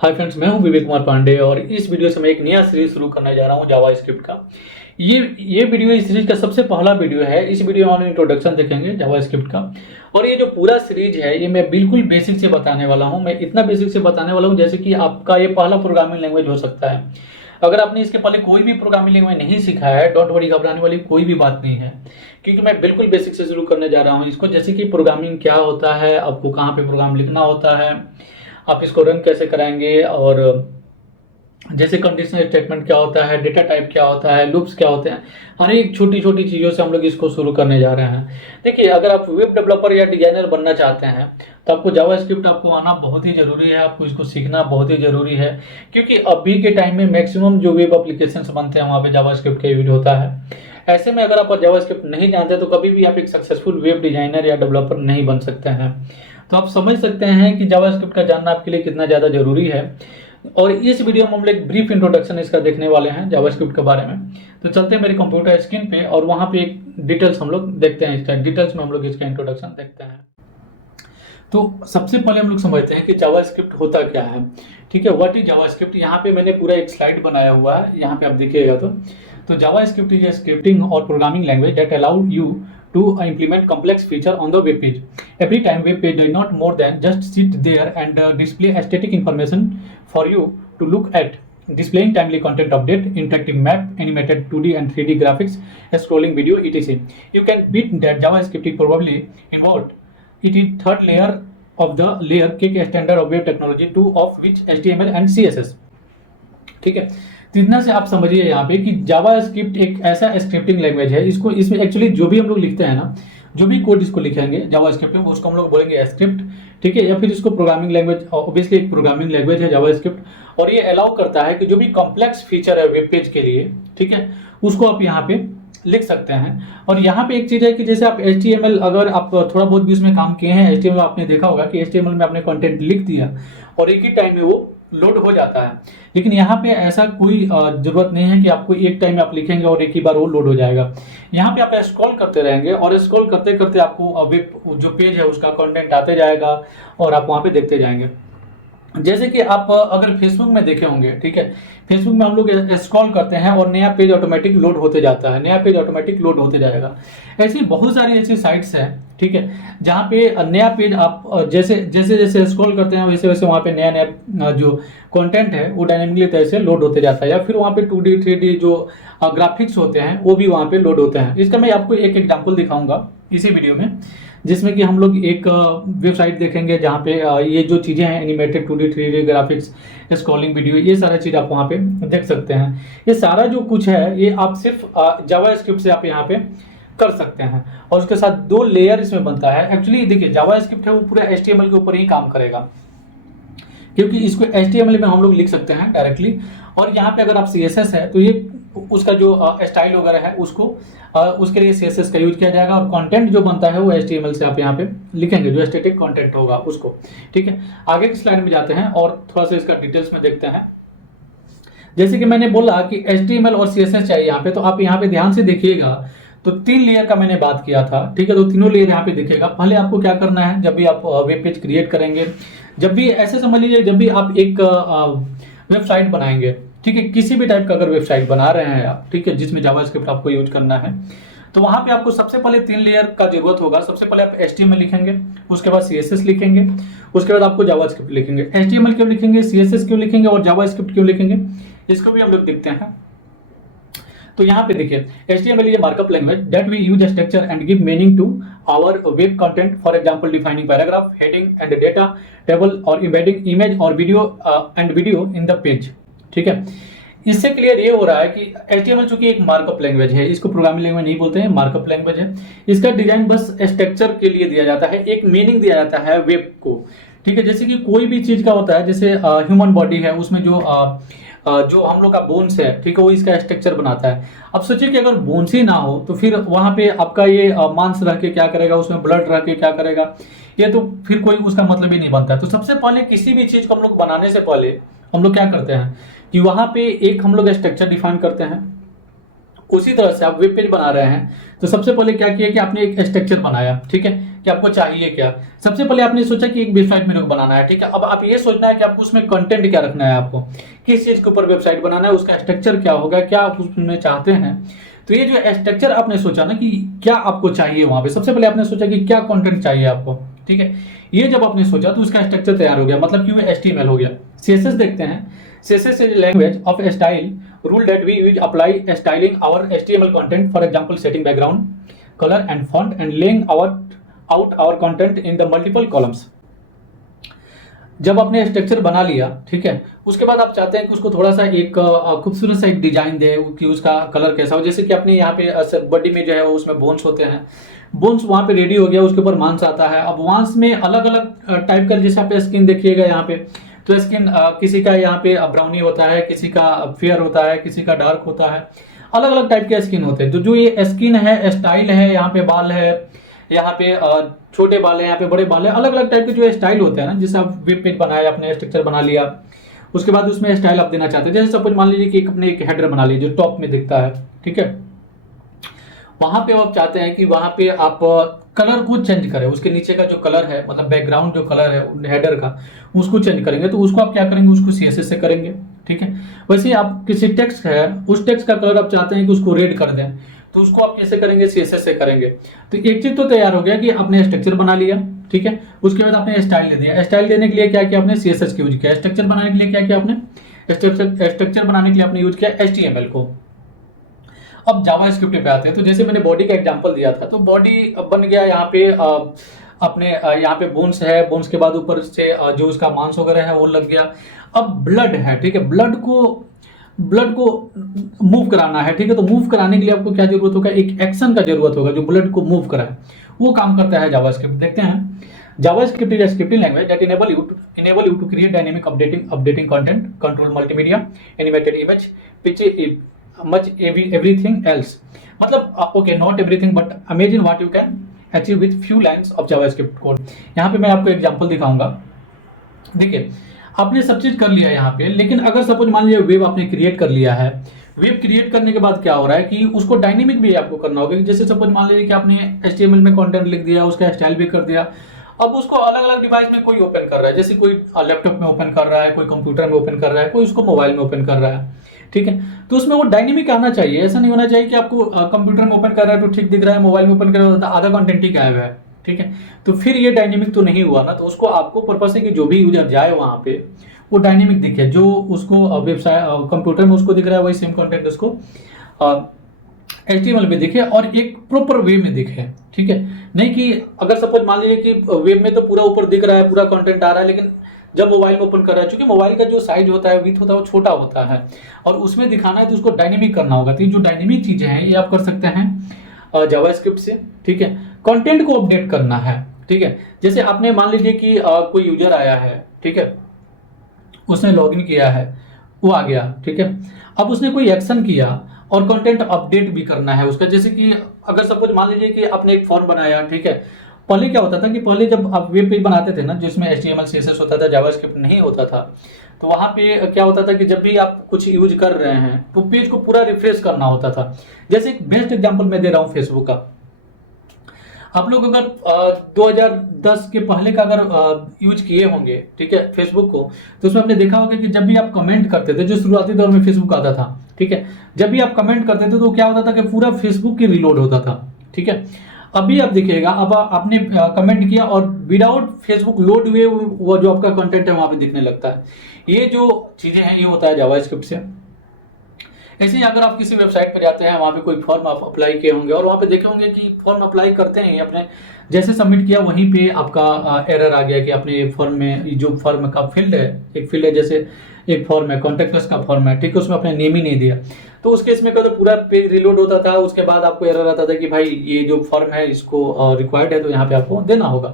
Hi friends, मैं हूं विवेक कुमार पांडे और इस वीडियो से मैं एक नया सीरीज शुरू करने जा रहा हूं जावा स्क्रिप्ट का। ये वीडियो इस सीरीज का सबसे पहला वीडियो है। इस वीडियो में हम इंट्रोडक्शन देखेंगे जावा स्क्रिप्ट का। और ये जो पूरा सीरीज है ये मैं बिल्कुल बेसिक से बताने वाला हूं। मैं इतना बेसिक से बताने वाला हूं जैसे कि आपका ये पहला प्रोग्रामिंग लैंग्वेज हो सकता है। अगर आपने इसके पहले कोई भी प्रोग्रामिंग लैंग्वेज नहीं सीखा है, डोंट वरी, घबराने वाली कोई भी बात नहीं है, क्योंकि मैं बिल्कुल बेसिक से शुरू करने जा रहा हूँ इसको। जैसे कि प्रोग्रामिंग क्या होता है, आपको कहाँ पे प्रोग्राम लिखना होता है, आप इसको रन कैसे कराएंगे, और जैसे कंडीशनल स्टेटमेंट क्या होता है, डेटा टाइप क्या होता है, लूप्स क्या होते हैं, हर एक छोटी छोटी चीज़ों से हम लोग इसको शुरू करने जा रहे हैं। देखिए, अगर आप वेब डेवलपर या डिजाइनर बनना चाहते हैं तो आपको जावा स्क्रिप्ट आपको आना बहुत ही ज़रूरी है। आपको इसको सीखना बहुत ही ज़रूरी है, क्योंकि अभी के टाइम में मैक्सिमम जो वेब एप्लीकेशन बनते हैं वहाँ पे जावा स्क्रिप्ट का यूज होता है। ऐसे में अगर आप जावा स्क्रिप्ट नहीं जानते तो कभी भी आप एक सक्सेसफुल वेब डिजाइनर या डेवलपर नहीं बन सकते हैं। तो आप समझ सकते हैं कि जावा स्क्रिप्ट का जानना आपके लिए कितना ज़्यादा ज़रूरी है। और इस वीडियो में हम लोग एक ब्रीफ इंट्रोडक्शन इसका देखने वाले हैं जावास्क्रिप्ट के बारे में। तो चलते हैं मेरे कंप्यूटर स्क्रीन पे और वहां पे एक डिटेल्स हम लोग देखते हैं। इसका डिटेल्स में हम लोग इसका इंट्रोडक्शन देखते हैं। तो सबसे पहले हम लोग समझते हैं कि जावास्क्रिप्ट होता क्या है। ठीक है, व्हाट इज जावास्क्रिप्ट। यहाँ पे मैंने पूरा एक स्लाइड बनाया हुआ है, यहाँ पे आप देखिएगा। तो जावास्क्रिप्ट इज ए स्क्रिप्टिंग और programming language that allow you to implement complex feature on the web page. Every time web page does not more than just sit there and display static information for you to look at, displaying timely content update, interactive map, animated 2D and 3D graphics, scrolling video, etc. You can beat that JavaScript is probably involved. It is third layer of the layer cake standard of web technology, two of which HTML and CSS. ठीक है, तो इतना से आप समझिए यहाँ पे कि जावा स्क्रिप्ट एक ऐसा स्क्रिप्टिंग लैंग्वेज है। इसको इसमें एक्चुअली जो भी हम लोग लिखते हैं ना, जो भी कोड इसको लिखेंगे जावा स्क्रिप्ट में, उसको हम लोग बोलेंगे स्क्रिप्ट। ठीक है, या फिर इसको प्रोग्रामिंग लैंग्वेज, ऑब्वियसली एक प्रोग्रामिंग लैंग्वेज है जावा स्क्रिप्ट। और ये अलाउ करता है कि जो भी कॉम्प्लेक्स फीचर है वेब पेज के लिए, ठीक है, उसको आप यहाँ पे लिख सकते हैं। और यहाँ पे एक चीज़ है कि जैसे आप HTML, अगर आप थोड़ा बहुत भी उसमें काम किए हैं, HTML आपने देखा होगा कि HTML में आपने कंटेंट लिख दिया और एक ही टाइम में वो लोड हो जाता है। लेकिन यहाँ पे ऐसा कोई जरूरत नहीं है कि आपको एक टाइम में आप लिखेंगे और एक ही बार वो लोड हो जाएगा। यहाँ पे आप स्क्रॉल करते रहेंगे और स्क्रॉल करते करते आपको वेब जो पेज है उसका कंटेंट आते जाएगा और आप वहाँ पे देखते जाएंगे। जैसे कि आप अगर फेसबुक में देखे होंगे, ठीक है, फेसबुक में हम लोग स्क्रॉल करते हैं और नया पेज ऑटोमेटिक लोड होते जाता है, नया पेज ऑटोमेटिक लोड होते जाएगा। ऐसी बहुत सारी ऐसी साइट्स हैं, ठीक है, जहाँ पे नया पेज आप जैसे जैसे जैसे स्क्रॉल करते हैं वैसे वैसे वहाँ पे नया नया जो कंटेंट है वो डायनेमिकली तरह से लोड होते जाता है। या फिर वहाँ पे 2D 3D जो ग्राफिक्स होते हैं वो भी वहाँ पे लोड होते हैं। इसका मैं आपको एक एग्जाम्पल दिखाऊंगा इसी वीडियो में, जिसमें कि हम लोग एक वेबसाइट देखेंगे जहाँ पे ये जो चीज़ें हैं, animated 2D 3D graphics, scrolling video, ये सारा चीज़ आप वहाँ पे देख सकते हैं। ये सारा जो कुछ है ये आप सिर्फ जावा स्क्रिप्ट से आप यहाँ पे कर सकते हैं। और उसके साथ दो लेयर इसमें बनता है। एक्चुअली देखिए, जावा स्क्रिप्ट है वो पूरा HTML के ऊपर ही काम करेगा, क्योंकि इसको HTML में हम लोग लिख सकते हैं डायरेक्टली। और यहाँ पे अगर आप CSS है तो ये उसका जो स्टाइल वगैरह है उसको उसके लिए CSS का यूज किया जाएगा। और कंटेंट जो बनता है वो HTML से आप यहाँ पे लिखेंगे, जो स्टैटिक कंटेंट होगा उसको। ठीक है, आगे की स्लाइड में जाते हैं और थोड़ा सा इसका डिटेल्स में देखते हैं। जैसे कि मैंने बोला कि HTML और CSS चाहिए यहाँ पे, तो आप यहाँ पे ध्यान से देखिएगा। तो 3 लेयर का मैंने बात किया था, ठीक है, तो तीनों लेयर यहाँ पे दिखेगा। पहले आपको क्या करना है, जब भी आप वेब पेज क्रिएट करेंगे, जब भी ऐसे समझ लीजिए, जब भी आप एक वेबसाइट बनाएंगे, ठीक है, किसी भी टाइप का अगर वेबसाइट बना रहे हैं आप, ठीक है, जिसमें जावास्क्रिप्ट आपको यूज करना है, तो वहां पे आपको सबसे पहले 3 लेयर का जरूरत होगा। सबसे पहले आप HTML लिखेंगे, उसके बाद CSS लिखेंगे, उसके बाद आपको जावास्क्रिप्ट लिखेंगे। HTML क्यों लिखेंगे, CSS क्यों लिखेंगे और जावास्क्रिप्ट क्यों लिखेंगे, इसको भी हम लोग देखते हैं। तो यहाँ पे देखिए, HTML is a markup language that we use structure and give meaning to our web content. For example, defining paragraph, heading and data table, और embedding image और video in the page। ठीक है, इससे क्लियर ये हो रहा है कि HTML चूंकि एक मार्कअप लैंग्वेज है, इसको प्रोग्रामिंग लैंग्वेज नहीं बोलते हैं, मार्कअप लैंग्वेज है। इसका डिजाइन बस स्ट्रक्चर के लिए दिया जाता है, एक मीनिंग दिया जाता है वेब को। ठीक है, जैसे कि कोई भी चीज का होता है, जैसे ह्यूमन बॉडी है, उसमें जो हम लोग का बोन्स है, ठीक है, वो इसका स्ट्रक्चर बनाता है। अब सोचिए कि अगर बोन्स ही ना हो तो फिर वहां पे आपका ये मांस रह के क्या करेगा, उसमें ब्लड रह के क्या करेगा, ये तो फिर कोई उसका मतलब ही नहीं बनता है। तो सबसे पहले किसी भी चीज को हम लोग बनाने से पहले हम लोग क्या करते हैं कि वहां पे एक हम लोग स्ट्रक्चर डिफाइन करते हैं, उसी तरह से आप वेब पेज बना रहे हैं तो सबसे पहले क्या किया कि आपने एक स्ट्रक्चर बनाया, ठीक है, कि आपको चाहिए क्या। सबसे पहले आपने सोचा कि एक वेबसाइट मेरे को बनाना है, ठीक है। अब आप ये सोचना है कि आपको उसमें कंटेंट क्या रखना है, आपको किस चीज के ऊपर वेबसाइट बनाना है, उसका स्ट्रक्चर क्या होगा, क्या आप उसमें चाहते हैं। तो ये जो स्ट्रक्चर आपने सोचा ना कि क्या आपको चाहिए, वहां पे सबसे पहले आपने सोचा कि क्या कंटेंट चाहिए आपको, ठीक है। ये जब आपने सोचा तो उसका स्ट्रक्चर तैयार हो गया, मतलब कि वो HTML हो गया। CSS देखते हैं, CSS is language of style rule that we use apply styling our HTML content, for example setting background color and font and laying out our content in the multiple columns। जब आपने structure बना लिया, ठीक है, उसके बाद आप चाहते हैं कि उसको थोड़ा सा एक खूबसूरत सा एक डिजाइन दे कि उसका कलर कैसा हो। जैसे कि अपने यहाँ पे बॉडी में जो है वो उसमें बोन्स होते हैं, बोन्स वहाँ पे रेडी हो गया, उसके ऊपर मांस आता है। अब मांस में अलग अलग टाइप का, जैसे आप स्किन देखिएगा यहाँ पे, तो स्किन किसी का यहाँ पे ब्राउनी होता है, किसी का फेयर होता है, किसी का डार्क होता है, अलग अलग टाइप के स्किन होते हैं। तो जो ये स्किन है, स्टाइल है, यहाँ पे बाल है, यहाँ पे छोटे बाल है, यहाँ पे बड़े बाल है, अलग अलग टाइप के जो स्टाइल होते हैं ना, जैसे आप वेब पेज बनाया, आपने स्ट्रक्चर बना लिया, उसके बाद उसमें स्टाइल आप देना चाहते हैं। जैसे सपोज मान लीजिए कि अपने एक हेडर बना लीजिए जो टॉप में दिखता है, ठीक है, वहां पे आप चाहते हैं कि वहां पे आप कलर को चेंज करें, उसके नीचे का जो कलर है, मतलब बैकग्राउंड जो कलर है हेडर का, उसको चेंज करेंगे। तो उसको आप क्या करेंगे, उसको CSS से करेंगे, ठीक है। वैसे आप किसी टेक्स्ट है, उस टेक्स्ट का कलर आप चाहते हैं कि उसको रेड कर दें, तो उसको आप कैसे करेंगे, CSS से करेंगे। तो एक चीज तो तैयार हो गया कि आपने स्ट्रक्चर बना लिया, ठीक है। उसके बाद आपने स्टाइल दे दिया, स्टाइल देने के लिए क्या किया आपने, CSS का यूज किया। स्ट्रक्चर बनाने के लिए क्या किया आपने, स्ट्रक्चर बनाने के लिए आपने यूज किया HTML को। अब जावास्क्रिप्ट पे आते हैं, तो जैसे मैंने बॉडी का एग्जांपल दिया था, तो बॉडी बन गया यहाँ पे अपने यहाँ पे बोन्स है, बोन्स के बाद ऊपर से जो उसका मांस वगैरह है वो लग गया। अब ब्लड है, ठीक है, ब्लड को मूव कराना है, ठीक है। तो मूव कराने के लिए आपको क्या जरूरत होगा, एक एक्शन का जरूरत होगा जो ब्लड को मूव कराए। वो काम करता है जावास्क्रिप्ट। देखते हैं, JavaScript is a scripting language that enable you to create dynamic updating content, control multimedia, animated image, pitch much everything else। मतलब okay, not everything but imagine what you can achieve with few lines of JavaScript code. यहाँ पे मैं आपको example दिखाऊंगा। देखिए, आपने सब चीज कर लिया यहाँ पे, लेकिन अगर सपोज मान लीजिए वेब आपने क्रिएट कर लिया है, वेब क्रिएट करने के बाद क्या हो रहा है कि उसको डायनेमिक भी आपको करना होगा। जैसे सपोज मान लीजिए कि आपने HTML में कंटेंट लिख दिया, उसका स्टाइल भी कर दिया। अब उसको अलग अलग डिवाइस में कोई ओपन कर रहा है, जैसे कोई लैपटॉप में ओपन कर रहा है, कोई कंप्यूटर में ओपन कर रहा है, कोई उसको मोबाइल में ओपन कर रहा है, ठीक है। तो उसमें वो डायनेमिक आना चाहिए। ऐसा नहीं होना चाहिए कि आपको कंप्यूटर में ओपन कर रहा है तो ठीक दिख रहा है, मोबाइल में ओपन कर रहा है आधा कंटेंट ही गायब है, ठीक है। तो फिर ये डायनेमिक तो नहीं हुआ ना। तो उसको आपको पर्पस है कि जो भी यूजर जाए वहां पे वो डायनेमिक दिखे, जो उसको वेबसाइट कंप्यूटर में उसको दिख रहा है वही सेम कंटेंट उसको HTML में दिखे और एक प्रॉपर वे में दिखे, ठीक है। नहीं कि अगर सपोज मान लीजिए कि वेब में तो पूरा ऊपर दिख रहा है, पूरा कंटेंट आ रहा है, लेकिन जब मोबाइल में ओपन कर रहा है, क्योंकि मोबाइल का जो साइज होता है, विड्थ होता है, वो छोटा होता है और उसमें दिखाना है तो उसको डायनेमिक करना होगा। तो ये जो डायनेमिक चीजें हैं ये आप कर सकते हैं जावास्क्रिप्ट से, ठीक है। कंटेंट को अपडेट करना है, ठीक है। जैसे आपने मान लीजिए कि कोई यूजर आया है, ठीक है, उसने लॉगिन किया है, वो आ गया, ठीक है। अब उसने कोई एक्शन किया और कंटेंट अपडेट भी करना है उसका। जैसे कि अगर सपोज मान लीजिए कि आपने एक फॉर्म बनाया, ठीक है। पहले क्या होता था कि पहले जब आप वेब पेज बनाते थे ना, जिसमें HTML CSS होता था, जावास्क्रिप्ट नहीं होता था, तो वहां पे क्या होता था कि जब भी आप कुछ यूज कर रहे हैं तो पेज को पूरा रिफ्रेश करना होता था। जैसे एक बेस्ट एग्जांपल मैं दे रहा हूँ फेसबुक का। आप लोग अगर 2010 के पहले का अगर यूज किए होंगे, ठीक है, फेसबुक को, तो उसमें आपने देखा होगा कि जब भी आप कमेंट करते थे, जो शुरुआती दौर में फेसबुक आता था, ठीक है, जब भी आप कमेंट करते थे तो क्या होता था कि पूरा फेसबुक की रिलोड होता था, ठीक है। अभी आप देखिएगा, अब आपने कमेंट किया और विदाउट फेसबुक लोड हुए वो जो आपका कंटेंट है वहां पे दिखने लगता है। ये जो चीजें हैं ये होता है जावास्क्रिप्ट से। ऐसे ही अगर आप किसी वेबसाइट पर जाते हैं, वहाँ पे कोई फॉर्म आप अप्लाई किए होंगे और वहाँ पे देखे होंगे कि फॉर्म अप्लाई करते हैं, अपने जैसे सबमिट किया वहीं पे आपका एरर आ गया कि आपने फॉर्म में जो फॉर्म का फील्ड है, एक फील्ड है, जैसे एक फॉर्म है, कॉन्टैक्ट अस का फॉर्म है, ठीक है, उसमें अपने नेम ही नहीं दिया। तो उस केस में क्या, तो पूरा पेज रिलोड होता था, उसके बाद आपको एरर आता था कि भाई ये जो फॉर्म है इसको रिक्वायर्ड है, तो यहाँ पे आपको देना होगा।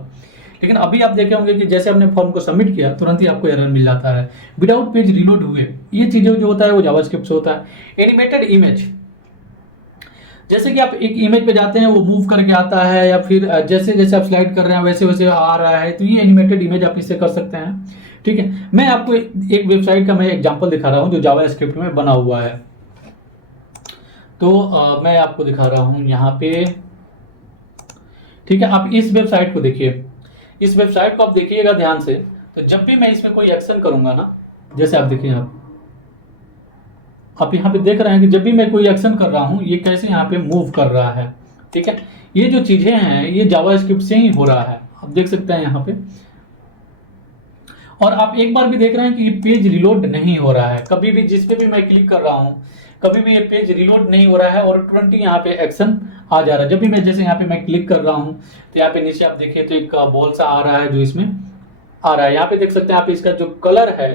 लेकिन अभी आप देखे होंगे कि जैसे आपने फॉर्म को सबमिट किया तुरंत ही आपको एरर मिल जाता है विदाउट पेज रिलोड हुए। ये चीजें जो होता है वो जावास्क्रिप्ट से होता है। एनिमेटेड इमेज, जैसे कि आप एक इमेज पे जाते हैं, वो मूव करके आता है, या फिर जैसे जैसे आप स्लाइड कर रहे हैं वैसे वैसे आ रहा है, तो ये एनिमेटेड इमेज आप इससे कर सकते हैं, ठीक है। मैं आपको एक वेबसाइट का मैं एग्जांपल दिखा रहा हूं जो जावास्क्रिप्ट में बना हुआ है। तो मैं आपको दिखा रहा हूँ यहाँ पे, ठीक है। आप इस वेबसाइट को देखिए, इस वेबसाइट को आप देखिएगा ध्यान से। तो जब भी मैं इसमें कोई एक्शन करूंगा ना, जैसे आप देखिए, आप यहाँ पे देख रहे हैं कि जब भी मैं कोई एक्शन कर रहा हूँ ये कैसे यहाँ पे मूव कर रहा है, ठीक है। ये जो चीजें हैं ये जावास्क्रिप्ट से ही हो रहा है, आप देख सकते हैं यहाँ पे। और आप एक बार भी देख रहे हैं कि ये पेज रिलोड नहीं हो रहा है, कभी भी जिस पे भी मैं क्लिक कर रहा हूँ कभी भी ये पेज रिलोड नहीं हो रहा है और तुरंत ही यहाँ पे एक्शन आ जा रहा है। जब भी मैं जैसे यहाँ पे मैं क्लिक कर रहा हूँ तो यहाँ पे नीचे आप देखिए तो एक बॉल सा आ रहा है जो इसमें आ रहा है। यहाँ पे देख सकते हैं आप, इसका जो कलर है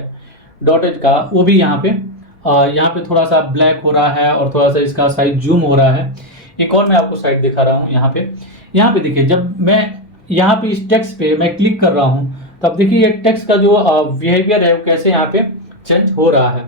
डॉटेड का वो भी यहाँ पे थोड़ा सा ब्लैक हो रहा है और थोड़ा सा इसका साइज जूम हो रहा है। एक और मैं आपको साइड दिखा रहा हूँ यहाँ पे देखिए, जब मैं यहाँ पे इस टेक्स्ट पे मैं क्लिक कर रहा हूँ तो अब देखिए ये टेक्स्ट का जो बिहेवियर है वो कैसे यहाँ पे चेंज हो रहा है।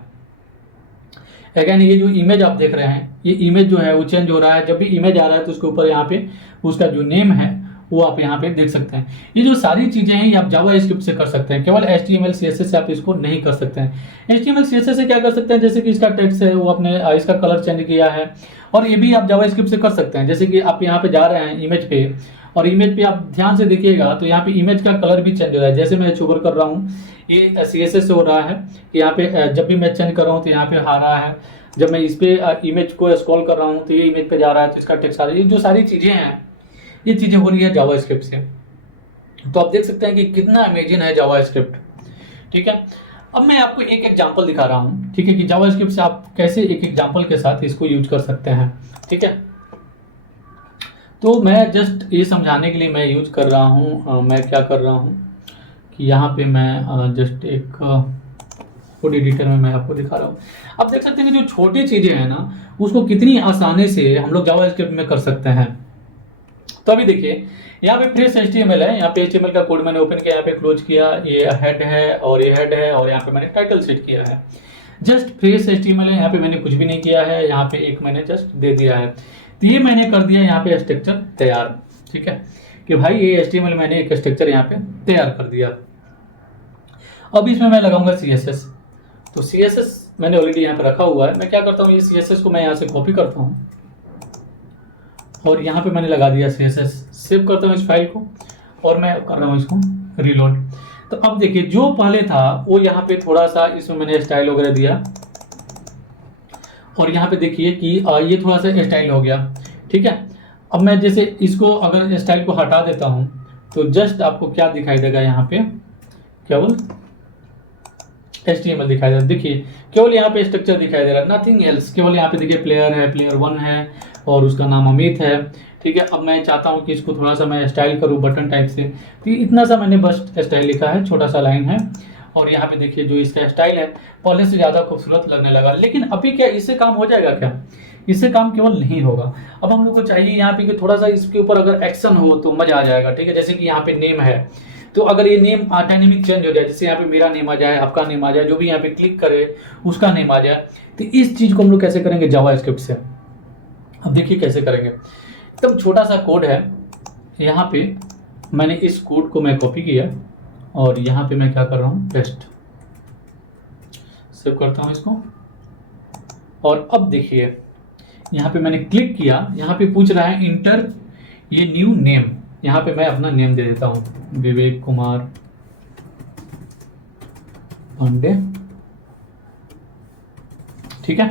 अगेन ये जो इमेज आप देख रहे हैं ये इमेज जो है वो चेंज हो रहा है। जब भी इमेज आ रहा है तो उसके ऊपर यहाँ पे उसका जो नेम है वो आप यहाँ पे देख सकते हैं। ये जो सारी चीजें हैं ये आप जावास्क्रिप्ट से कर सकते हैं, केवल HTML CSS से आप इसको नहीं कर सकते हैं। HTML CSS से क्या कर सकते हैं, जैसे कि इसका टेक्स्ट है वो आपने इसका कलर चेंज किया है, और ये भी आप जावास्क्रिप्ट से कर सकते हैं। जैसे कि आप यहाँ पे जा रहे हैं इमेज पे, और इमेज पे आप ध्यान से देखिएगा तो यहाँ पे इमेज का कलर भी चेंज हो रहा है। जैसे मैं चूबर कर रहा हूँ ये CSS से हो रहा है, यहाँ पे जब भी मैं चेंज कर रहा हूँ तो यहाँ पे आ रहा है। जब मैं इस पे इमेज को स्क्रॉल कर रहा हूँ तो ये इमेज पे जा रहा है तो इसका टेक्स्ट आ रहा है। ये जो सारी चीजें हैं ये चीजें हो रही है जावास्क्रिप्ट से। तो आप देख सकते हैं कि कितना अमेजिंग है जावास्क्रिप्ट, ठीक है। अब मैं आपको एक एग्जांपल दिखा रहा हूँ, ठीक है, कि जावास्क्रिप्ट से आप कैसे एक एग्जांपल के साथ इसको यूज कर सकते हैं, ठीक है। तो मैं जस्ट ये समझाने के लिए मैं यूज कर रहा हूँ, मैं क्या कर रहा हूँ कि यहाँ पे मैं जस्ट एक कोड एडिटर में मैं आपको दिखा रहा हूँ। आप देख सकते हैं कि जो छोटी चीजें हैं ना उसको कितनी आसानी से हम लोग जावास्क्रिप्ट में कर सकते हैं। तो अभी देखिए यहाँ पे फ्रेश HTML है, यहाँ पे HTML का कोड मैंने ओपन किया, यहाँ पे क्लोज किया, ये हेड है और ये हेड है और यहाँ पे मैंने टाइटल सेट किया है। जस्ट फ्रेश HTML है, यहाँ पे मैंने कुछ भी नहीं किया है, यहाँ पे एक मैंने जस्ट दे दिया है। तो ये मैंने कर दिया यहाँ पे स्ट्रक्चर तैयार, ठीक है, कि भाई ये HTML मैंने एक स्ट्रक्चर यहाँ पे तैयार कर दिया। अब इसमें मैं लगाऊंगा CSS। तो CSS मैंने ऑलरेडी यहाँ पे रखा हुआ है। मैं क्या करता हूँ, ये CSS को मैं यहाँ से कॉपी करता हूँ और यहाँ पे मैंने लगा दिया CSS, सेव करता हूँ इस फाइल को और मैं कर रहा हूँ इसको रीलोड। तो अब देखिए जो पहले था वो यहाँ पे थोड़ा सा इसमें मैंने स्टाइल वगैरह दिया और यहाँ पे देखिए कि ये थोड़ा सा स्टाइल हो गया, ठीक है। अब मैं जैसे इसको अगर स्टाइल को हटा देता हूँ तो जस्ट आपको क्या दिखाई देगा, यहाँ पे केवल HTML दिखाई दे रहा है। देखिए केवल यहाँ पे स्ट्रक्चर दिखाई दे रहा है, नथिंग एल्स। केवल यहाँ पे देखिए प्लेयर है, प्लेयर 1 है और उसका नाम अमित है, ठीक है। अब मैं चाहता हूँ कि इसको थोड़ा सा मैं स्टाइल करूँ बटन टाइप से, तो इतना सा मैंने बस स्टाइल लिखा है, छोटा सा लाइन है। और यहाँ पे देखिए जो इसका स्टाइल है पहले से ज़्यादा खूबसूरत लगने लगा। लेकिन अभी क्या इससे काम हो जाएगा क्या? इससे काम केवल नहीं होगा। अब हम लोग को चाहिए यहाँ पे कि थोड़ा सा इसके ऊपर अगर एक्शन हो तो मजा आ जाएगा, ठीक है। जैसे कि यहाँ पे नेम है, तो अगर ये नेम डायनेमिक चेंज हो जाए, जैसे यहाँ पे मेरा नेम आ जाए, आपका नेम आ जाए, जो भी यहाँ पे क्लिक करे उसका नेम आ जाए, तो इस चीज को हम लोग कैसे करेंगे जावास्क्रिप्ट से। अब देखिए कैसे करेंगे। एकदम छोटा सा कोड है, यहाँ पे मैंने इस कोड को मैं कॉपी किया और यहाँ पे मैं क्या कर रहा हूँ, पेस्ट, सेव करता हूँ इसको। और अब देखिए यहाँ पे मैंने क्लिक किया, यहाँ पे पूछ रहा है इंटर ये न्यू नेम। यहाँ पे मैं अपना नेम दे देता हूँ, विवेक कुमार पांडे, ठीक है।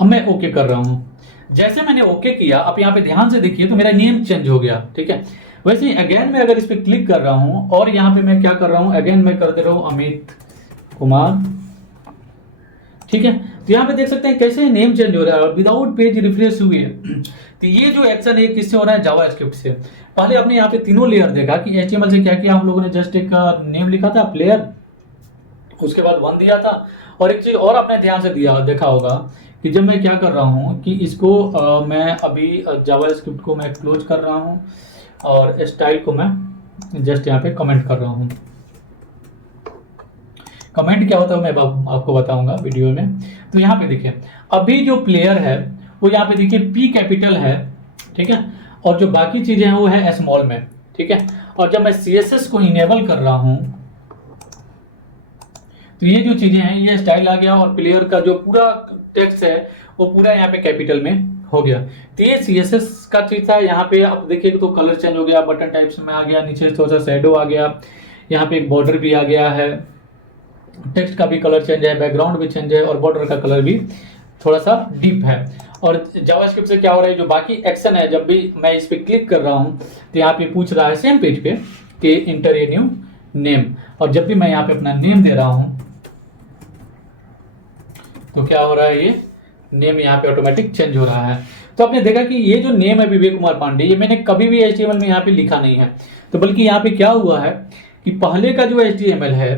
अब मैं ओके कर रहा हूँ। जैसे मैंने ओके किया, अब यहाँ पे ध्यान से देखिए तो मेरा नेम चेंज हो गया, ठीक है। वैसे ही अगेन मैं अगर इस पे क्लिक कर रहा हूँ और यहाँ पे मैं क्या कर रहा हूँ, अगेन मैं कर दे रहा हूँ अमित कुमार, ठीक है। तो यहाँ पे देख सकते हैं कैसे नेम चेंज हो रहा है और विदाउट पेज रिफ्रेश हुए। तो ये जो एक्शन है किससे हो रहा है, जावास्क्रिप्ट से। पहले आपने यहाँ पे तीनों लेयर देखा कि HTML से क्या किया हम लोगों ने, जस्ट एक नेम लिखा था प्लेयर, उसके बाद 1 दिया था। और एक चीज और आपने ध्यान से देखा होगा कि जब मैं क्या कर रहा हूँ कि इसको मैं अभी जावास्क्रिप्ट को मैं क्लोज कर रहा हूँ और स्टाइल को मैं जस्ट यहाँ पे कमेंट कर रहा हूँ। कमेंट क्या होता है मैं आपको बताऊंगा वीडियो में। तो यहाँ पे देखिए अभी जो प्लेयर है वो यहाँ पे देखिए P कैपिटल है, ठीक है, और जो बाकी चीजें हैं वो है स्मॉल में, ठीक है। और जब मैं CSS को इनेबल कर रहा हूँ तो ये जो चीजें हैं ये स्टाइल आ गया और प्लेयर का जो पूरा टेक्स्ट है वो पूरा यहाँ पे कैपिटल में हो गया। तो ये CSS का चीज था। यहाँ पे आप देखिए तो कलर चेंज हो गया, बटन टाइप्स में आ गया, नीचे थोड़ा सा शेडो आ गया, यहाँ पे एक बॉर्डर भी आ गया है, टेक्स्ट का भी कलर चेंज है, बैकग्राउंड भी चेंज है और बॉर्डर का कलर भी थोड़ा सा डीप है। और जावास्क्रिप्ट से क्या हो रहा है, जो बाकी एक्शन है, जब भी मैं इस पर क्लिक कर रहा हूँ तो यहाँ पे पूछ रहा है सेम पेज पे कि इंटर ए न्यू नेम, और जब भी मैं यहाँ पे अपना नेम दे रहा हूँ तो क्या हो रहा है, ये नेम यहाँ पे ऑटोमेटिक चेंज हो रहा है। तो आपने देखा कि ये जो नेम है विवेक कुमार पांडे, ये मैंने कभी भी HTML में यहाँ पे लिखा नहीं है, तो बल्कि यहाँ पे क्या हुआ है कि पहले का जो HTML है,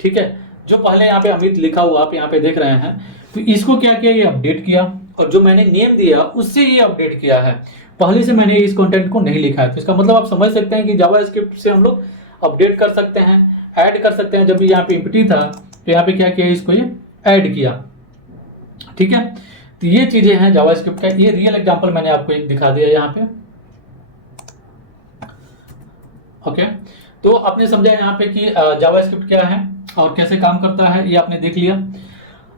ठीक है, जो पहले यहाँ पे अमित लिखा हुआ आप यहाँ पे देख रहे हैं, तो इसको क्या किया, ये अपडेट किया, और जो मैंने नेम दिया उससे ये अपडेट किया है। पहले से मैंने इस कंटेंट को नहीं लिखा है। तो इसका मतलब आप समझ सकते हैं कि जावास्क्रिप्ट से हम लोग अपडेट कर सकते हैं, ऐड कर सकते हैं। जब भी यहाँ पे एम्प्टी था तो यहाँ पे क्या किया, इसको ये ऐड किया, ठीक है। तो ये चीजें हैं जावास्क्रिप्ट का। ये रियल एग्जांपल मैंने आपको एक दिखा दिया यहाँ पे, ओके। तो आपने समझा यहाँ पे कि जावास्क्रिप्ट क्या है और कैसे काम करता है, ये आपने देख लिया।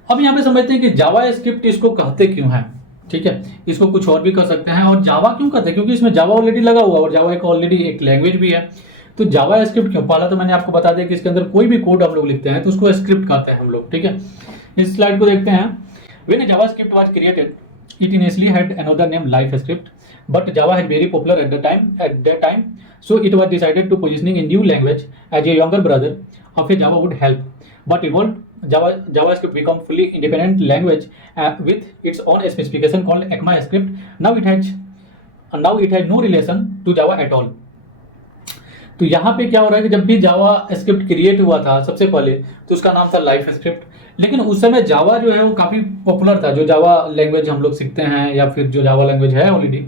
अब यहाँ पे समझते हैं कि जावास्क्रिप्ट इसको कहते क्यों है, ठीक है। इसको कुछ और भी कर सकते हैं, और जावा क्यों कहते हैं, क्योंकि इसमें जावा ऑलरेडी लगा हुआ और जावा एक ऑलरेडी एक लैंग्वेज भी है। तो जावास्क्रिप्ट क्यों, पहला तो मैंने आपको बता दिया कि इसके अंदर कोई भी कोड हम लोग लिखते हैं तो उसको स्क्रिप्ट कहते हैं हम लोग, ठीक है। इस स्लाइड को देखते हैं। When JavaScript was created, it initially had another name, LiveScript, but Java had very popular at that time, so it was decided to positioning a new language as a younger brother of a Java would help. But evolved JavaScript become fully independent language with its own specification called ECMAScript. Now it has no relation to Java at all. तो यहाँ पे क्या हो रहा है कि जब भी जावा स्क्रिप्ट क्रिएट हुआ था सबसे पहले, तो उसका नाम था लाइफ स्क्रिप्ट। लेकिन उस समय जावा जो है वो काफ़ी पॉपुलर था, जो जावा लैंग्वेज हम लोग सीखते हैं या फिर जो जावा लैंग्वेज है ऑलरेडी,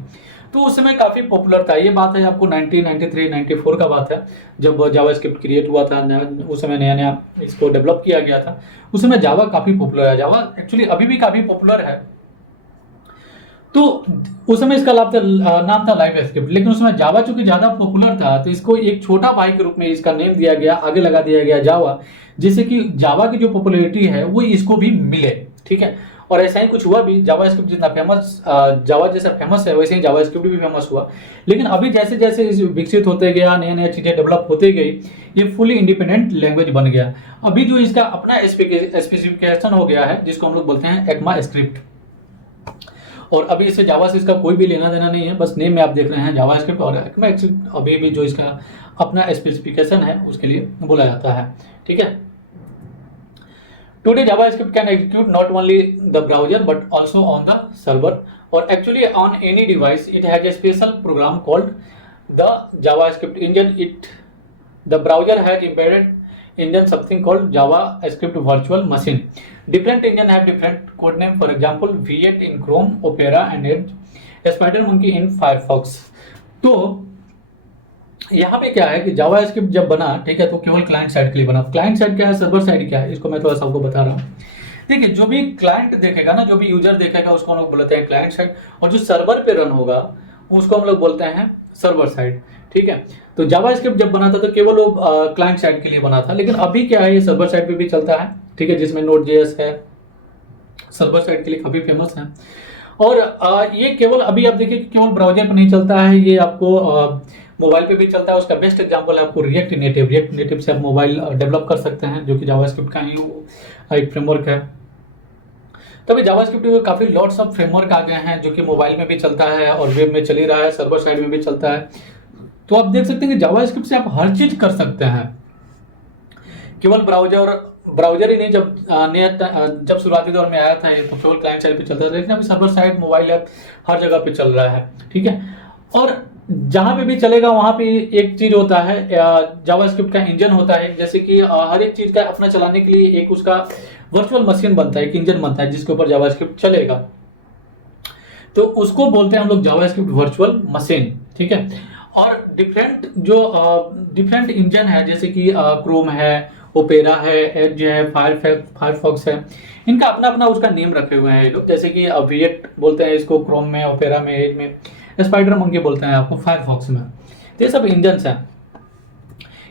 तो उस समय काफ़ी पॉपुलर था। ये बात है आपको 1993 94 का बात है, जब जावा स्क्रिप्ट क्रिएट हुआ था। उस समय नया नया इसको डेवलप किया गया था। उस समय जावा काफ़ी पॉपुलर है। जावा एक्चुअली अभी भी काफ़ी पॉपुलर है। तो उस समय इसका नाम था लाइव स्क्रिप्ट, लेकिन उसमें जावा चूंकि ज्यादा पॉपुलर था तो इसको एक छोटा भाई के रूप में इसका नेम दिया गया, आगे लगा दिया गया जावा, जिससे कि जावा की जो पॉपुलैरिटी है वो इसको भी मिले, ठीक है। और ऐसा ही कुछ हुआ भी। जावा स्क्रिप्ट जितना फेमस, जावा जैसा फेमस है वैसे ही जावा स्क्रिप्ट भी फेमस हुआ। लेकिन अभी जैसे जैसे विकसित होते गया, नई नई चीजें डेवलप होते गई, ये फुली इंडिपेंडेंट लैंग्वेज बन गया। अभी जो इसका अपना स्पेसिफिकेशन हो गया है, जिसको हम लोग बोलते हैं ECMAScript, और अभी इससे जावा से इसका कोई भी लेना देना नहीं है, बस नेम में आप देख रहे हैं जावास्क्रिप्ट, और ECMAScript अभी भी जो इसका अपना स्पेसिफिकेशन है उसके लिए बोला जाता है, ठीक है। Today JavaScript can execute not only the browser but also on the server, और actually on any device it has a special program called the JavaScript engine. The browser has embedded engine something called JavaScript virtual machine. Different engine have different code name. For example, V8 in Chrome, Opera and Edge, SpiderMonkey in Firefox. तो यहाँ पे क्या है कि JavaScript जब बना, ठीक है, तो केवल क्लाइंट साइड के लिए बना। क्लाइंट साइड क्या है, सर्वर साइड क्या है, इसको मैं थोड़ा सा आपको बता रहा हूँ। देखिए, जो भी क्लाइंट देखेगा ना, जो भी यूजर देखेगा उसको हम लोग बोलते हैं क्लाइंट साइड, और जो सर्वर पे रन होगा उसको हम लोग बोलते हैं सर्वर साइड, ठीक है। तो जावास्क्रिप्ट जब बना था तो केवल वो क्लाइंट साइड के लिए बना था, लेकिन अभी क्या है, ये सर्वर साइड पे भी चलता है, ठीक है, जिसमें Node.js है, सर्वर साइड के लिए काफी फेमस है। और ये केवल अभी आप देखिए केवल ब्राउजर पर नहीं चलता है, ये आपको मोबाइल पे भी चलता है। उसका बेस्ट एग्जांपल है आपको रिएक्ट नेटिव से आप मोबाइल डेवलप कर सकते हैं, जो कि जावास्क्रिप्ट का ही एक फ्रेमवर्क है। तभी जावास्क्रिप्ट में काफी लॉट्स ऑफ फ्रेमवर्क आ गए हैं, जो कि मोबाइल में भी चलता है और वेब में चल ही रहा है, सर्वर साइड में भी चलता है। तो आप देख सकते हैं कि जावास्क्रिप्ट से आप हर चीज कर सकते हैं, केवल ब्राउजर ही नहीं। जब शुरुआती दौर में आया था ये तो केवल क्लाइंट साइड पे चलता था, लेकिन अभी सर्वर साइड, मोबाइल ऐप हर जगह पे चल रहा है, ठीक है। और जहां पे भी चलेगा वहां पे एक चीज होता है, जावास्क्रिप्ट का इंजन होता है। जैसे कि हर एक चीज का अपना चलाने के लिए एक उसका वर्चुअल मशीन बनता है, एक इंजन बनता है जिसके ऊपर जावास्क्रिप्ट चलेगा, तो उसको बोलते हैं हम लोग जावास्क्रिप्ट वर्चुअल मशीन, ठीक है। और डिफरेंट इंजन है, जैसे कि क्रोम है, ओपेरा है, एज है, फायरफॉक्स है, इनका अपना अपना उसका नेम रखे हुए हैं ये लोग। जैसे कि V8 बोलते हैं इसको क्रोम में, ओपेरा में, एज में, स्पाइडर मंकी बोलते हैं आपको फायरफॉक्स में। तो ये सब इंजन्स हैं।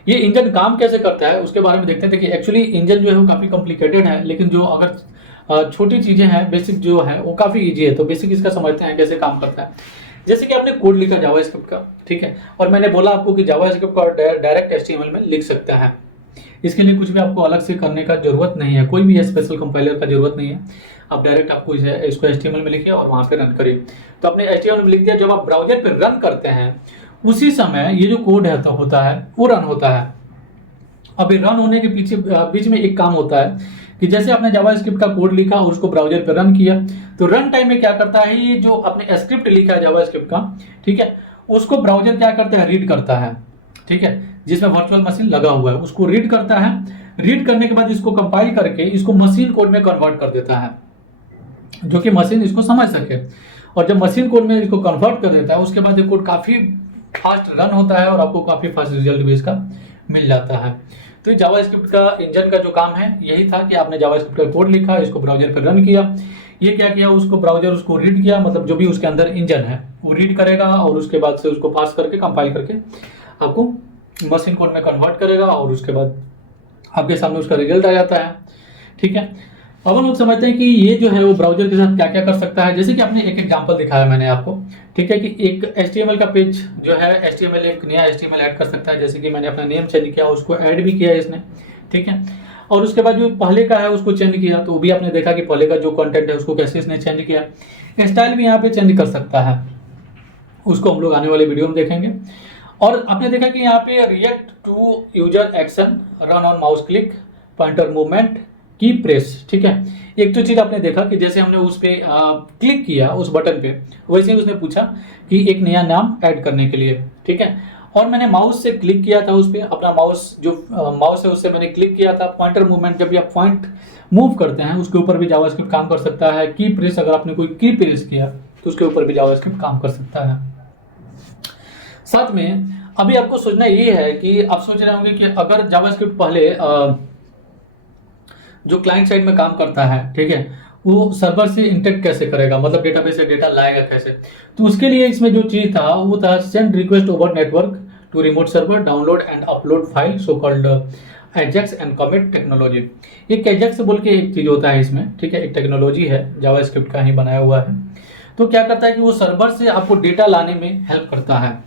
ये इंजन काम कैसे करता है उसके बारे में देखते हैं। देखिए एक्चुअली इंजन जो है वो काफ़ी कॉम्प्लिकेटेड है, लेकिन जो अगर छोटी चीज़ें हैं बेसिक जो है वो काफ़ी इजी है। तो बेसिक इसका समझते हैं कैसे काम करता है। जैसे कि आपने कोड लिखा जावास्क्रिप्ट का, ठीक है, और मैंने बोला आपको कि जावास्क्रिप्ट को डायरेक्ट एचटीएमएल में लिख सकते हैं। इसके लिए कुछ भी आपको अलग से करने का जरूरत नहीं है, कोई भी स्पेशल कंपाइलर का जरूरत नहीं है। आप डायरेक्ट आपको इसको एचटीएमएल में लिखिए और वहाँ पे रन करिए। तो आपने एचटीएमएल में लिख दिया, जब आप ब्राउजर पे रन करते हैं उसी समय ये जो कोड है तो होता है वो रन होता है। अभी रन होने के पीछे बीच में एक काम होता है कि जैसे आपने जावास्क्रिप्ट का कोड लिखा और उसको ब्राउजर पे रन किया, तो रन टाइम में क्या करता है, ये जो आपने स्क्रिप्ट लिखा है जावास्क्रिप्ट का, ठीक है, उसको ब्राउजर क्या करता है, रीड करता है, ठीक है, जिसमें वर्चुअल मशीन लगा हुआ है उसको रीड करता है। रीड करने के बाद इसको कंपाइल करके इसको मशीन कोड में कन्वर्ट कर देता है, जो कि मशीन इसको समझ सके। और जब मशीन कोड में इसको कन्वर्ट कर देता है उसके बाद ये कोड काफ़ी फास्ट रन होता है और आपको काफ़ी फास्ट रिजल्ट भी इसका मिल जाता है। तो जावास्क्रिप्ट का इंजन का जो काम है यही था कि आपने जावास्क्रिप्ट का कोड लिखा, इसको ब्राउजर पर रन किया, ये क्या किया, उसको ब्राउजर उसको रीड किया, मतलब जो भी उसके अंदर इंजन है वो रीड करेगा और उसके बाद से उसको पास करके कंपाइल करके आपको मशीन कोड में कन्वर्ट करेगा और उसके बाद आपके सामने उसका रिजल्ट आ जाता है। ठीक है, अब हम लोग समझते हैं कि ये जो है वो ब्राउजर के साथ क्या क्या कर सकता है। जैसे कि आपने एक एग्जांपल दिखाया मैंने आपको, ठीक है, कि एक HTML का पेज जो है HTML एक नया HTML ऐड कर सकता है। जैसे कि मैंने अपना नेम चेंज किया, उसको ऐड भी किया इसने, ठीक है, और उसके बाद जो पहले का है उसको चेंज किया, तो भी आपने देखा कि पहले का जो कंटेंट है उसको कैसे इसने चेंज किया। स्टाइल भी यहाँ पे चेंज कर सकता है, उसको हम लोग आने वाले वीडियो में देखेंगे। और आपने देखा कि यहाँ पे react to user action, run on mouse click, pointer movement, key press, ठीक है। एक तो चीज आपने देखा कि जैसे हमने उस पे क्लिक किया उस बटन पे, वैसे ही उसने पूछा कि एक नया नाम ऐड करने के लिए, ठीक है, और मैंने माउस से क्लिक किया था उस पे, अपना माउस जो माउस है उससे मैंने क्लिक किया था। पॉइंटर मूवमेंट, जब भी आप पॉइंट मूव करते हैं उसके ऊपर भी जावास्क्रिप्ट काम कर सकता है। की प्रेस, अगर आपने कोई की प्रेस किया तो उसके ऊपर भी जावास्क्रिप्ट काम कर सकता है। साथ में अभी आपको सोचना ये है कि आप सोच रहे होंगे कि अगर जावास्क्रिप्ट पहले जो क्लाइंट साइड में काम करता है, ठीक है, वो सर्वर से इंटरेक्ट कैसे करेगा, मतलब डेटाबेस से डेटा लाएगा कैसे। तो उसके लिए इसमें जो चीज था वो था send request over network to remote server, download and upload file, so called Ajax and Comet technology. एक एजेक्स बोल के एक चीज होता है इसमें, ठीक है, एक टेक्नोलॉजी है, जावास्क्रिप्ट का ही बनाया हुआ है। तो क्या करता है कि वो सर्वर से आपको डेटा लाने में हेल्प करता है,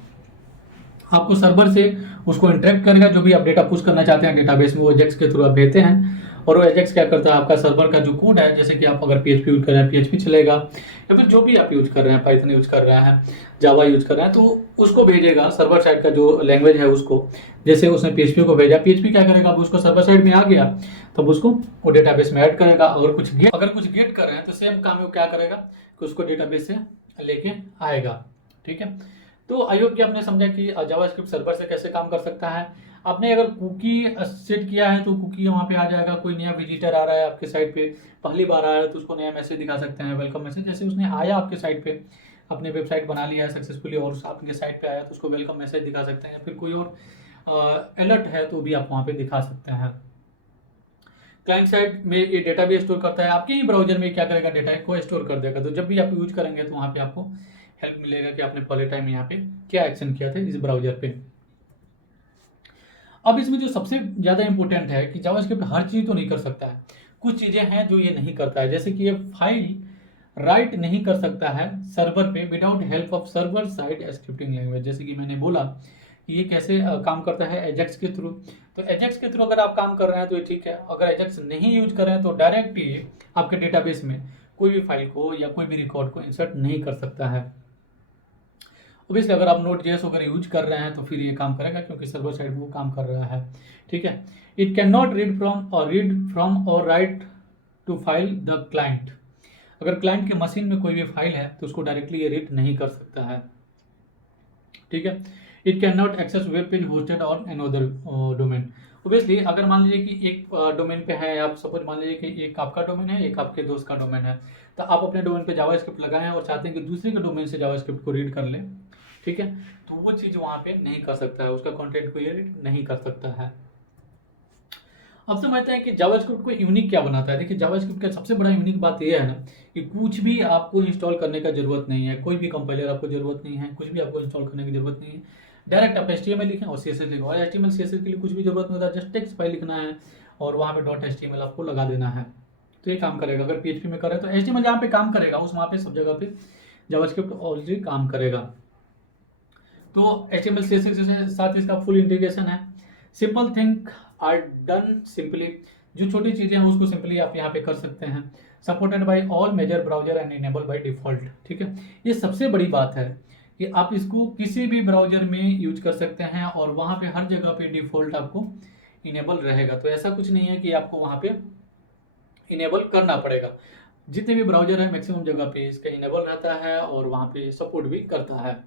आपको सर्वर से उसको इंटरेक्ट करेगा। जो भी आप डेटा पुश करना चाहते हैं डेटाबेस में वो एजेक्स के थ्रू आप भेजते हैं, और वो एजेक्स क्या करता है, आपका सर्वर का जो कोड है, जैसे कि आप अगर PHP यूज कर रहे हैं PHP चलेगा, या फिर जो भी आप यूज कर रहे हैं, पाइथन यूज कर रहे हैं, जावा यूज कर रहे हैं, तो उसको भेजेगा सर्वर साइड का जो लैंग्वेज है उसको। जैसे उसने PHP को भेजा, PHP क्या करेगा, अब उसको सर्वर साइड में आ गया तब उसको वो डेटाबेस में ऐड करेगा। अगर कुछ गेट कर रहे हैं तो सेम काम वो क्या करेगा कि उसको डेटाबेस से लेके आएगा, ठीक है। तो आई होप कि आपने समझा कि जावास्क्रिप्ट सर्वर से कैसे काम कर सकता है। आपने अगर कुकी सेट किया है तो कुकी वहाँ पे आ जाएगा। कोई नया विजिटर आ रहा है आपके साइट पे, पहली बार आया है तो उसको नया मैसेज दिखा सकते हैं, वेलकम मैसेज। जैसे उसने आया आपके साइट पे, अपने वेबसाइट बना लिया है सक्सेसफुली और आपके साइट पे आया तो उसको वेलकम मैसेज दिखा सकते हैं। फिर कोई और अलर्ट है तो भी आप वहाँ पे दिखा सकते हैं। क्लाइंट साइड में ये डेटा भी स्टोर करता है, आपके ही ब्राउजर में क्या करेगा, डेटा को स्टोर कर देगा। तो जब भी आप यूज करेंगे तो वहाँ पे आपको हेल्प मिलेगा कि आपने पहले टाइम यहाँ पे क्या एक्शन किया था इस ब्राउजर पे। अब इसमें जो सबसे ज़्यादा इंपॉर्टेंट है कि जावास्क्रिप्ट हर चीज़ तो नहीं कर सकता है, कुछ चीज़ें हैं जो ये नहीं करता है। जैसे कि ये फाइल राइट नहीं कर सकता है सर्वर पे without help of server side scripting language. जैसे कि मैंने बोला कि ये कैसे काम करता है, एजेक्स के थ्रू। तो एजेक्स के थ्रू अगर आप काम कर रहे हैं तो ये ठीक है, अगर एजेक्स नहीं यूज कर रहे हैं तो डायरेक्ट ये आपके डेटाबेस में कोई भी फाइल को या कोई भी रिकॉर्ड को इंसर्ट नहीं कर सकता है। ऑब्वियसली अगर आप Node.js वगैरह यूज कर रहे हैं तो फिर ये काम करेगा, क्योंकि सर्वर साइड वो काम कर रहा है, ठीक है। It can not read from और write to file the client. अगर क्लाइंट के मशीन में कोई भी फाइल है तो उसको डायरेक्टली ये रीड नहीं कर सकता है, ठीक है। It can not access web page hosted on another domain. Obviously अगर मान लीजिए कि एक डोमेन पे है, आप सपोज मान लीजिए कि एक आपका डोमेन है, एक आपके दोस्त का डोमेन है, तो आप अपने डोमेन पे जावास्क्रिप्ट लगाएं और चाहते हैं कि दूसरे के डोमेन से जावास्क्रिप्ट को रीड कर लें, ठीक है, तो वो चीज़ वहाँ पे नहीं कर सकता है, उसका कंटेंट को ये रीड नहीं कर सकता है। अब समझते हैं कि जावास्क्रिप्ट को यूनिक क्या बनाता है। देखिए जावास्क्रिप्ट का सबसे बड़ा यूनिक बात यह है ना कि कुछ भी आपको इंस्टॉल करने का जरूरत नहीं है, कोई भी कंपाइलर आपको जरूरत नहीं है, कुछ भी आपको इंस्टॉल करने की जरूरत नहीं है। डायरेक्ट आप HTML लिखें और CSS लिखें। और HTML CSS के लिए कुछ भी जरूरत नहीं होता, जस्ट टेक्स्ट फाइल लिखना है और वहाँ पे .html आपको लगा देना है, तो ये काम करेगा। अगर PHP में करें तो HTML जहाँ पे काम करेगा उस वहाँ पे सब जगह पे जावास्क्रिप्ट ऑलरेडी काम करेगा। तो HTML CSS के साथ इसका फुल इंटीग्रेशन है। Simple thing are done simply, जो छोटी चीज़ें हैं उसको सिंपली आप यहाँ पे कर सकते हैं। Supported by all major browser and enable by default, ठीक है। ये सबसे बड़ी बात है कि आप इसको किसी भी ब्राउजर में यूज कर सकते हैं और वहाँ पे हर जगह पे डिफॉल्ट आपको इनेबल रहेगा। तो ऐसा कुछ नहीं है कि आपको वहाँ पे इनेबल करना पड़ेगा। जितने भी ब्राउजर है मैक्सिमम जगह पे इसका इनेबल रहता है और वहाँ पे सपोर्ट भी करता है।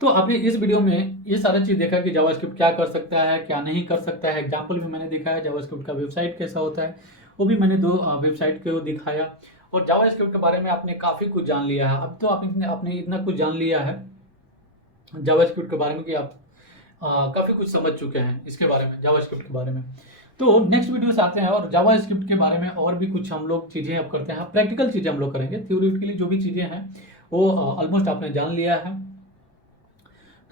तो आपने इस वीडियो में ये सारा चीज़ देखा कि जावास्क्रिप्ट क्या कर सकता है, क्या नहीं कर सकता है। एग्जाम्पल भी मैंने दिखाया, जावास्क्रिप्ट का वेबसाइट कैसा होता है वो भी मैंने 2 वेबसाइट को दिखाया। और जावास्क्रिप्ट के बारे में आपने काफ़ी कुछ जान लिया है। अब तो आपने इतना कुछ जान लिया है जावास्क्रिप्ट के बारे में कि आप काफ़ी कुछ समझ चुके हैं इसके बारे में, जावास्क्रिप्ट के बारे में। तो नेक्स्ट वीडियो से आते हैं और जावास्क्रिप्ट के बारे में और भी कुछ हम लोग चीज़ें अब करते हैं। प्रैक्टिकल चीज़ें हम लोग करेंगे, थ्योरेटिकली जो भी चीज़ें हैं वो ऑलमोस्ट आपने जान लिया है।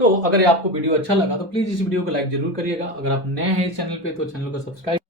तो अगर ये आपको वीडियो अच्छा लगा तो प्लीज़ इस वीडियो को लाइक जरूर करिएगा। अगर आप नए हैं इस चैनल पे तो चैनल को सब्सक्राइब